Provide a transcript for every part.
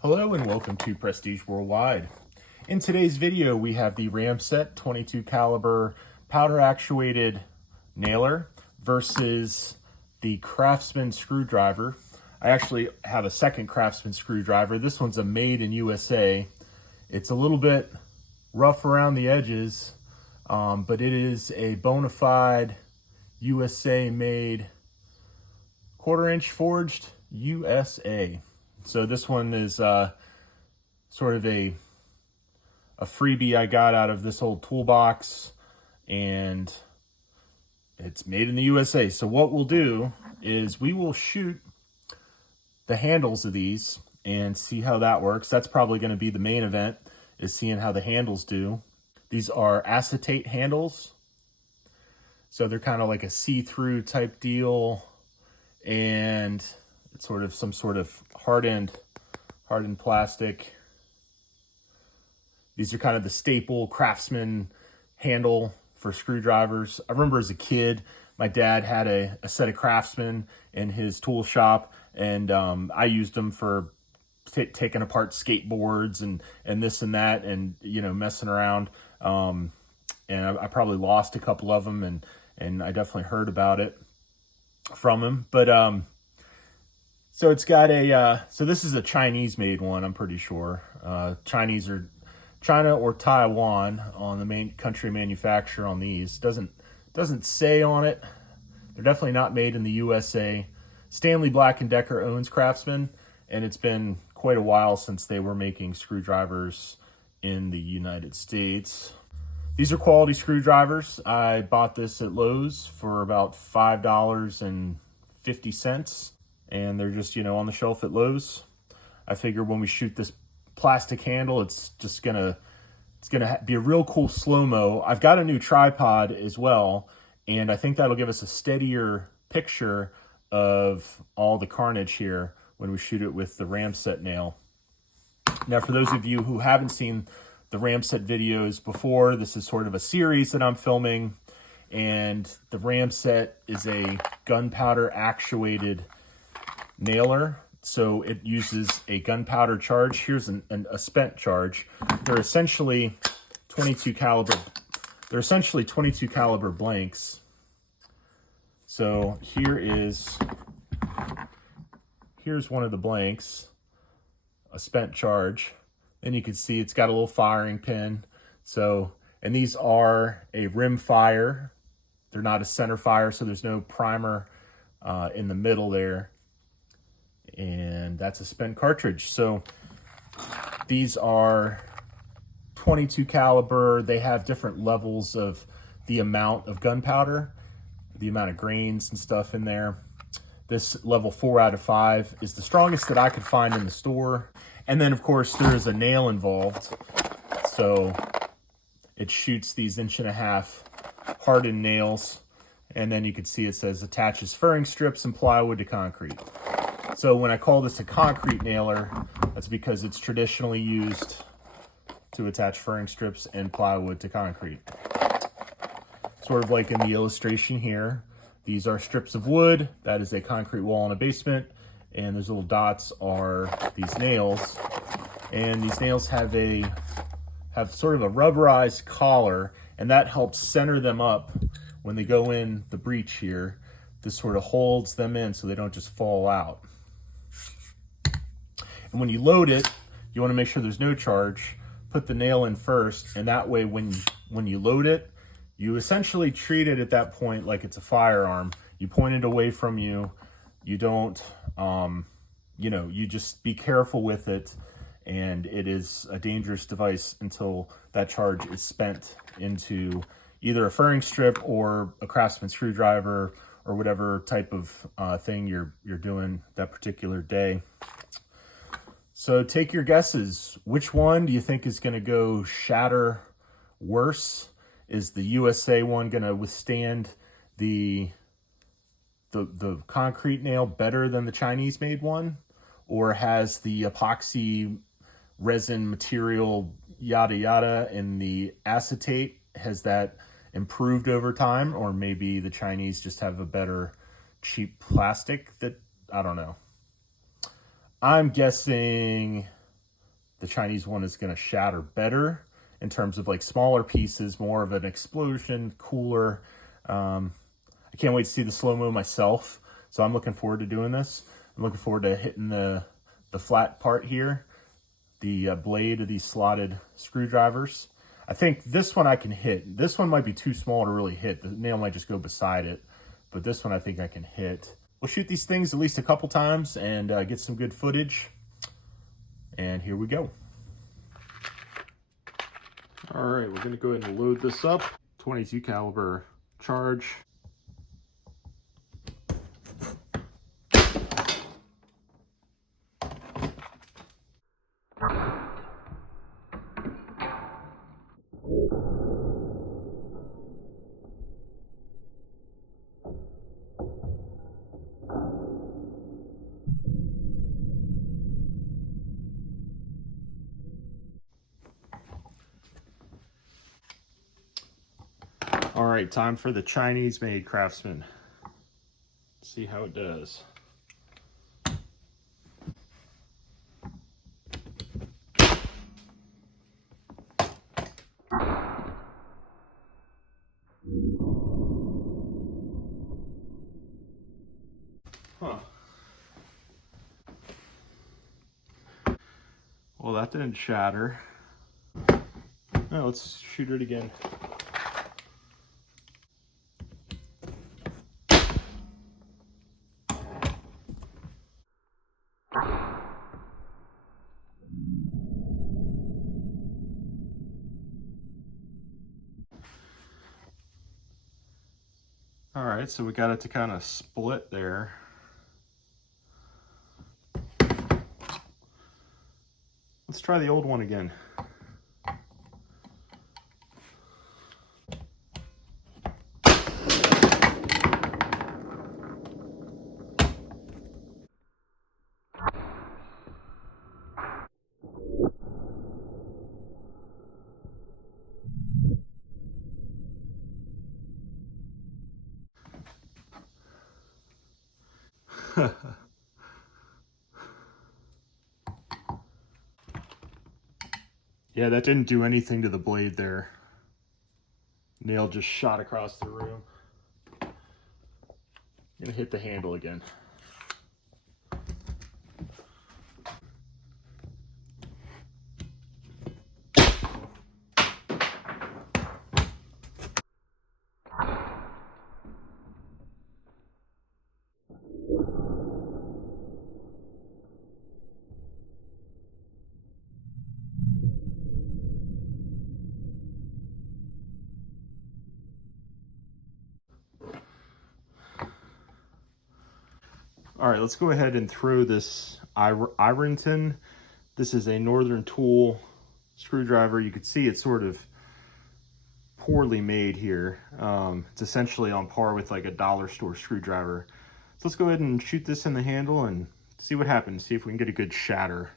Hello and welcome to Prestige Worldwide. In today's video, we have the Ramset 22 caliber powder actuated nailer versus the Craftsman screwdriver. I actually have a second Craftsman screwdriver. This one's a made in USA. It's a little bit rough around the edges, but it is a bona fide USA made 1/4 inch forged USA. So this one is sort of a freebie I got out of this old toolbox, and it's made in the USA. So what we'll do is we will shoot the handles of these and see how that works. That's probably going to be the main event, is seeing how the handles do. These are acetate handles, so they're kind of like a see-through type deal, and it's sort of some sort of hardened plastic. These are kind of the staple Craftsman handle for screwdrivers. I remember as a kid, my dad had a set of Craftsman in his tool shop, and I used them for taking apart skateboards and this and that, and messing around. And I probably lost a couple of them, and I definitely heard about it from him. But so it's got so this is a Chinese made one, I'm pretty sure. China or Taiwan on the main country manufacturer on these. Doesn't say on it. They're definitely not made in the USA. Stanley Black & Decker owns Craftsman, and it's been quite a while since they were making screwdrivers in the United States. These are quality screwdrivers. I bought this at Lowe's for about $5.50, and they're just, on the shelf at Lowe's. I figure when we shoot this plastic handle, it's gonna be a real cool slow-mo. I've got a new tripod as well, and I think that'll give us a steadier picture of all the carnage here when we shoot it with the Ramset nail. Now, for those of you who haven't seen the Ramset videos before, this is sort of a series that I'm filming, and the Ramset is a gunpowder actuated nailer. So it uses a gunpowder charge. Here's a spent charge. They're essentially 22 caliber. They're essentially 22 caliber blanks. So here's one of the blanks, a spent charge. And you can see it's got a little firing pin. So, and these are a rim fire. They're not a center fire, so there's no primer in the middle there. And that's a spent cartridge. So these are 22 caliber. They have different levels of the amount of gunpowder, the amount of grains and stuff in there. This level 4 out of 5 is the strongest that I could find in the store. And then of course there is a nail involved. So it shoots these 1.5 inch hardened nails. And then you can see it says attaches furring strips and plywood to concrete. So when I call this a concrete nailer, that's because it's traditionally used to attach furring strips and plywood to concrete. Sort of like in the illustration here, these are strips of wood. That is a concrete wall in a basement, and those little dots are these nails. And these nails have sort of a rubberized collar, and that helps center them up when they go in the breech here. This sort of holds them in so they don't just fall out. And when you load it, you want to make sure there's no charge. Put the nail in first, and that way when you load it, you essentially treat it at that point like it's a firearm. You point it away from you. You don't, you just be careful with it, and it is a dangerous device until that charge is spent into either a furring strip or a Craftsman screwdriver or whatever type of thing you're doing that particular day. So take your guesses. Which one do you think is going to go shatter worse? Is the USA one going to withstand the concrete nail better than the Chinese made one? Or has the epoxy resin material yada yada in the acetate, has that improved over time? Or maybe the Chinese just have a better cheap plastic that, I don't know. I'm guessing the Chinese one is going to shatter better in terms of like smaller pieces, more of an explosion, cooler. I can't wait to see the slow-mo myself, so I'm looking forward to doing this. I'm looking forward to hitting the flat part here, the blade of these slotted screwdrivers. I think this one I can hit. This one might be too small to really hit. The nail might just go beside it, but this one I think I can hit. We'll shoot these things at least a couple times and get some good footage. And here we go. All right, we're gonna go ahead and load this up. 22 caliber charge. All right, time for the Chinese-made Craftsman. See how it does. Huh. Well, that didn't shatter. Now let's shoot it again. All right, so we got it to kind of split there. Let's try the old one again. Yeah, that didn't do anything to the blade there. Nail just shot across the room. I'm gonna hit the handle again. All right, let's go ahead and throw this Ironton. This is a Northern Tool screwdriver. You can see it's sort of poorly made here. It's essentially on par with like a dollar store screwdriver. So let's go ahead and shoot this in the handle and see what happens. See if we can get a good shatter.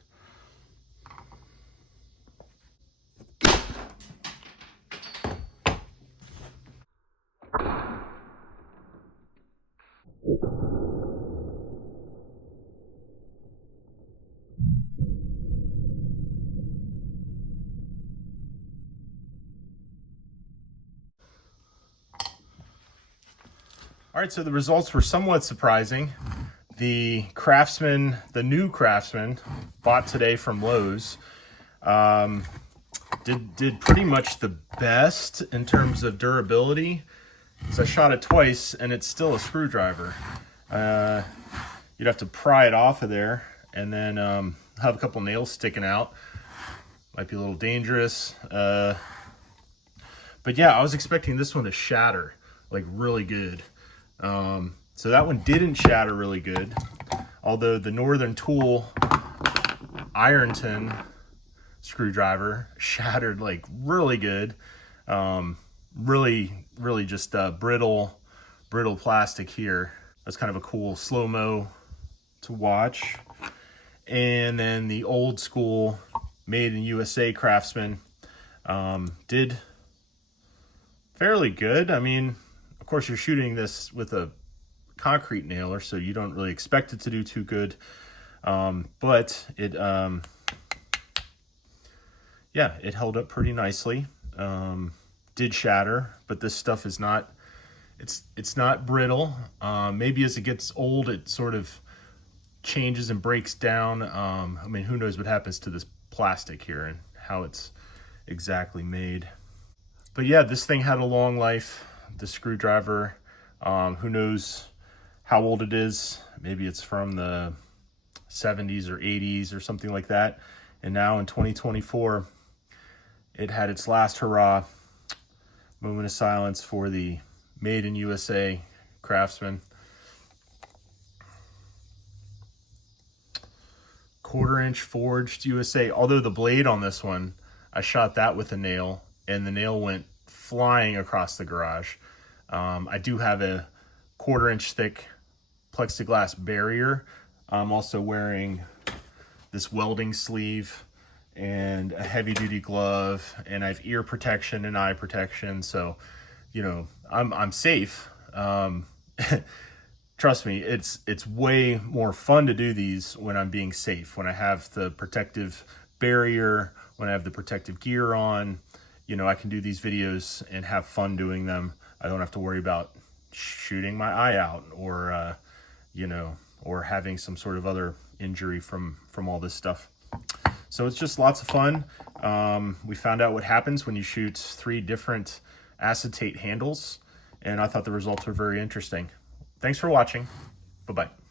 All right, so the results were somewhat surprising. The Craftsman, the new Craftsman, bought today from Lowe's, did pretty much the best in terms of durability. So I shot it twice, and it's still a screwdriver. You'd have to pry it off of there, and then have a couple nails sticking out. Might be a little dangerous. But yeah, I was expecting this one to shatter, like really good. So that one didn't shatter really good, although the Northern Tool Ironton screwdriver shattered like really good. Really just brittle plastic here. That's kind of a cool slow-mo to watch. And then the old school made in USA Craftsman did fairly good. I mean, of course, you're shooting this with a concrete nailer, so you don't really expect it to do too good. But it, yeah, it held up pretty nicely. Did shatter, but this stuff is not, it's not brittle. Maybe as it gets old, it sort of changes and breaks down. I mean, who knows what happens to this plastic here and how it's exactly made. But yeah, this thing had a long life. The screwdriver, who knows how old it is. Maybe it's from the 70s or 80s or something like that. And now in 2024, it had its last hurrah. Moment of silence for the Made in USA Craftsman. 1/4-inch forged USA. Although the blade on this one, I shot that with a nail and the nail went flying across the garage. I do have a 1/4-inch thick plexiglass barrier. I'm also wearing this welding sleeve and a heavy duty glove, and I have ear protection and eye protection. So, you know, I'm safe. Trust me, it's way more fun to do these when I'm being safe, when I have the protective barrier, when I have the protective gear on. You know, I can do these videos and have fun doing them. I don't have to worry about shooting my eye out or, you know, or having some sort of other injury from all this stuff. So it's just lots of fun. We found out what happens when you shoot 3 different acetate handles, and I thought the results were very interesting. Thanks for watching. Bye-bye.